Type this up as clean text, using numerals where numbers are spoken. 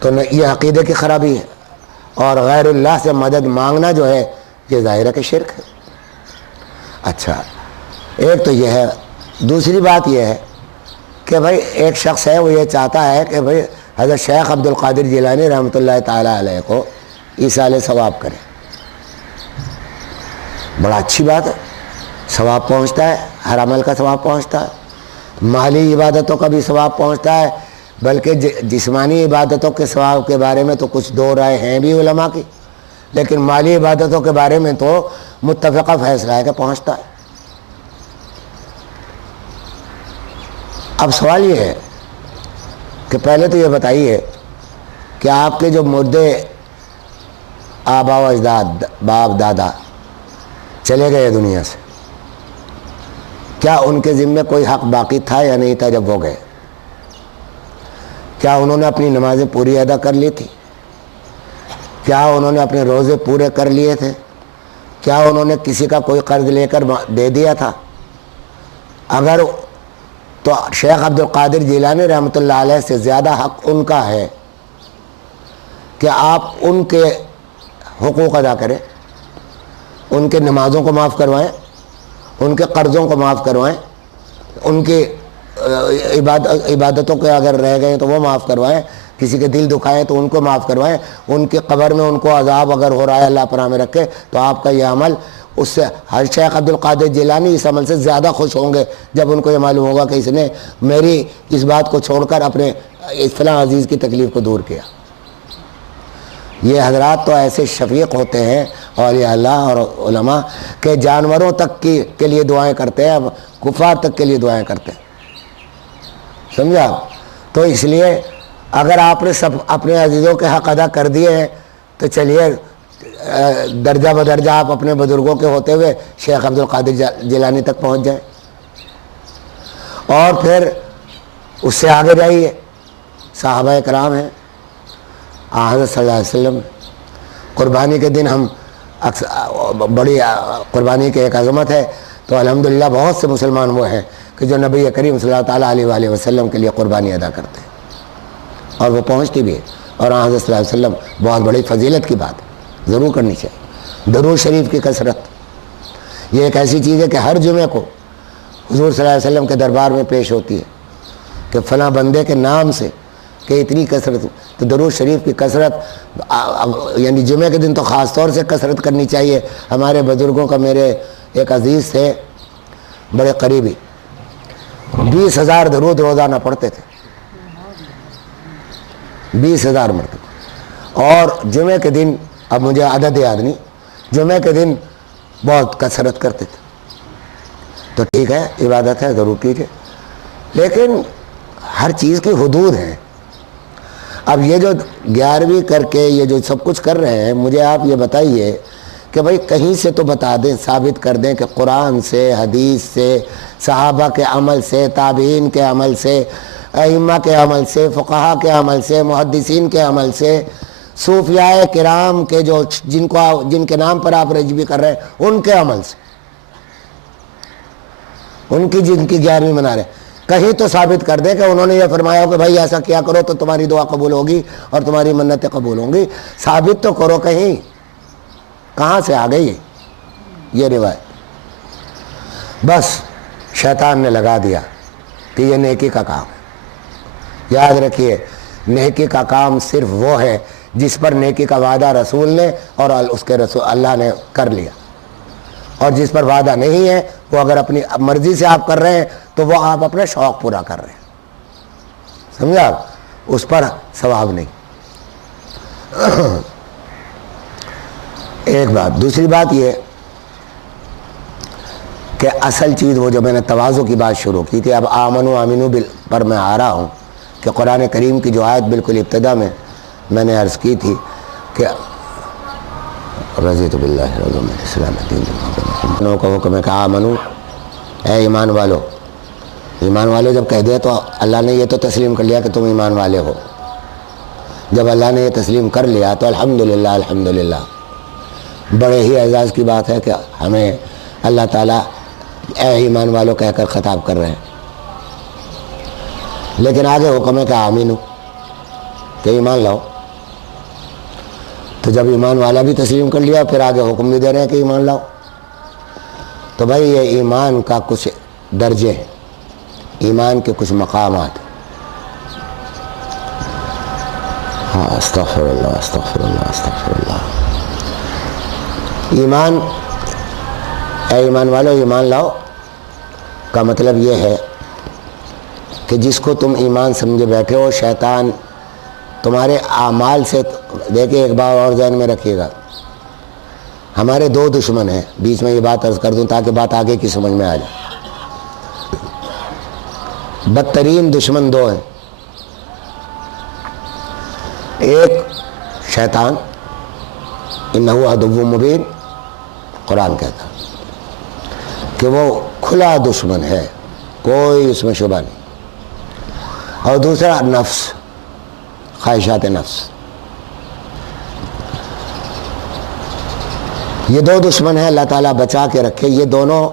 تو یہ عقیدے کی خرابی ہے، اور غیر اللہ سے مدد مانگنا جو ہے یہ ظاہر ہے کہ شرک ہے۔ اچھا، ایک تو یہ ہے۔ دوسری بات یہ ہے کہ بھائی ایک شخص ہے وہ یہ چاہتا ہے کہ بھائی حضرت شیخ عبد القادر جیلانی رحمۃ اللہ تعالیٰ علیہ کو ایصال ثواب کرے۔ بڑا اچھی بات ہے، ثواب پہنچتا ہے، ہر عمل کا ثواب پہنچتا ہے، مالی عبادتوں کا بھی ثواب پہنچتا ہے، بلکہ جسمانی عبادتوں کے ثواب کے بارے میں تو کچھ دو رائے ہیں بھی علماء کی، لیکن مالی عبادتوں کے بارے میں تو متفقہ فیصلہ ہے کہ پہنچتا ہے۔ اب سوال یہ ہے کہ پہلے تو یہ بتائیے کہ آپ کے جو مردے آبا و اجداد، باپ دادا چلے گئے دنیا سے، کیا ان کے ذمے کوئی حق باقی تھا یا نہیں تھا جب وہ گئے؟ کیا انہوں نے اپنی نمازیں پوری ادا کر لی تھی؟ کیا انہوں نے اپنے روزے پورے کر لیے تھے؟ کیا انہوں نے کسی کا کوئی قرض لے کر دے دیا تھا؟ اگر تو شیخ عبد القادر جیلانی رحمۃ اللہ علیہ سے زیادہ حق ان کا ہے کہ آپ ان کے حقوق ادا کریں، ان کے نمازوں کو معاف کروائیں، ان کے قرضوں کو معاف کروائیں، ان کی عبادتوں کے اگر رہ گئے تو وہ معاف کروائیں، کسی کے دل دکھائیں تو ان کو معاف کروائیں، ان کی قبر میں ان کو عذاب اگر ہو رہا ہے اللہ پناہ میں رکھے تو آپ کا یہ عمل اس سے، ہر شیخ عبد القادر جیلانی اس عمل سے زیادہ خوش ہوں گے جب ان کو یہ معلوم ہوگا کہ اس نے میری اس بات کو چھوڑ کر اپنے فلاں عزیز کی تکلیف کو دور کیا۔ یہ حضرات تو ایسے شفیق ہوتے ہیں اولیاء اللہ اور علماء کہ جانوروں تک کے لیے دعائیں کرتے ہیں، کفار تک کے لیے دعائیں کرتے ہیں، سمجھا؟ تو اس لیے اگر آپ نے سب اپنے عزیزوں کے حق ادا کر دیے ہیں تو چلیے درجہ بدرجہ آپ اپنے بزرگوں کے ہوتے ہوئے شیخ عبد القادر جیلانی تک پہنچ جائیں، اور پھر اس سے آگے جائیے۔ صحابہ کرام ہیں، حضرت صلی اللہ علیہ وسلم، قربانی کے دن ہم بڑی قربانی کی ایک عظمت ہے، تو الحمدللہ بہت سے مسلمان وہ ہیں کہ جو نبی کریم صلی اللہ تعالیٰ علیہ وآلہ وسلم کے لیے قربانی ادا کرتے ہیں، اور وہ پہنچتی بھی ہے، اور حضرت صلی اللہ علیہ وسلم بہت بڑی فضیلت کی بات ضرور کرنی چاہیے۔ درود شریف کی کثرت یہ ایک ایسی چیز ہے کہ ہر جمعے کو حضور صلی اللہ علیہ وسلم کے دربار میں پیش ہوتی ہے کہ فلاں بندے کے نام سے کہ اتنی کثرت، تو درود شریف کی کثرت یعنی جمعے کے دن تو خاص طور سے کثرت کرنی چاہیے۔ ہمارے بزرگوں کا میرے ایک عزیز تھے بڑے قریبی، 20,000 درود روزانہ پڑھتے تھے، 20,000 مرتبہ، اور جمعے کے دن، اب مجھے عدد یاد نہیں، جمعے کے دن بہت کثرت کرتے تھے۔ تو ٹھیک ہے، عبادت ہے، ضرور کیجیے، لیکن ہر چیز کی حدود ہیں۔ اب یہ جو 11ویں کر کے یہ جو سب کچھ کر رہے ہیں، مجھے آپ یہ بتائیے کہ بھائی کہیں سے تو بتا دیں، ثابت کر دیں کہ قرآن سے، حدیث سے، صحابہ کے عمل سے، تابعین کے عمل سے، ائمہ کے عمل سے، فقہا کے عمل سے، محدثین کے عمل سے، صوفیاء کرام کے جو جن کے نام پر آپ رجبی کر رہے ہیں ان کے عمل سے، ان کی جن کی 11ویں منا رہے ہیں، کہیں تو ثابت کر دیں کہ انہوں نے یہ فرمایا ہو کہ بھائی ایسا کیا کرو تو تمہاری دعا قبول ہوگی اور تمہاری منتیں قبول ہوں گی۔ ثابت تو کرو کہیں، کہاں سے آ گئی یہ روایت؟ بس شیطان نے لگا دیا کہ یہ نیکی کا کام ہے۔ یاد رکھیے، نیکی کا کام صرف وہ ہے جس پر نیکی کا وعدہ رسول نے اور اس کے رسول اللہ نے کر لیا، اور جس پر وعدہ نہیں ہے وہ اگر اپنی مرضی سے آپ کر رہے ہیں تو وہ آپ اپنا شوق پورا کر رہے ہیں، سمجھا؟ اس پر ثواب نہیں۔ ایک بات۔ دوسری بات یہ کہ اصل چیز وہ جو میں نے تواضع کی بات شروع کی تھی، اب آمنو آمینو پر میں آ رہا ہوں کہ قرآن کریم کی جو آیت بالکل ابتدا میں نے عرض کی تھی کہ رضیت باللہ رب من اسلام دین محمد کا حکم ہے کہ آمنو، اے ایمان والو۔ ایمان والے جب کہہ دے تو اللہ نے یہ تو تسلیم کر لیا کہ تم ایمان والے ہو۔ جب اللہ نے یہ تسلیم کر لیا تو الحمدللہ الحمدللہ، بڑے ہی اعزاز کی بات ہے کہ ہمیں اللہ تعالیٰ اے ایمان والو کہہ کر خطاب کر رہے ہیں۔ لیکن آگے حکم ہے کہ آمین، کہ ایمان لاؤ. تو جب ایمان والا بھی تسلیم کر لیا پھر آگے حکم بھی دے رہے ہیں کہ ایمان لاؤ. تو بھائی یہ ایمان کا کچھ درجے ہیں، ایمان کے کچھ مقامات. ہاں استغفر اللہ استغفر اللہ استغفر اللہ. ایمان، اے ایمان والو ایمان لاؤ کا مطلب یہ ہے کہ جس کو تم ایمان سمجھے بیٹھے ہو، شیطان تمہارے اعمال سے، دیکھیں ایک بات اور ذہن میں رکھیے گا، ہمارے دو دشمن ہیں. بیچ میں یہ بات عرض کر دوں تاکہ بات آگے کی سمجھ میں آ جائے. بدترین دشمن دو ہیں. ایک شیطان، انہ عدو مبین، قرآن کہتا کہ وہ کھلا دشمن ہے، کوئی اس میں شبہ نہیں. اور دوسرا نفس، خواہشات نفس. یہ دو دشمن ہیں، اللہ تعالیٰ بچا کے رکھے. یہ دونوں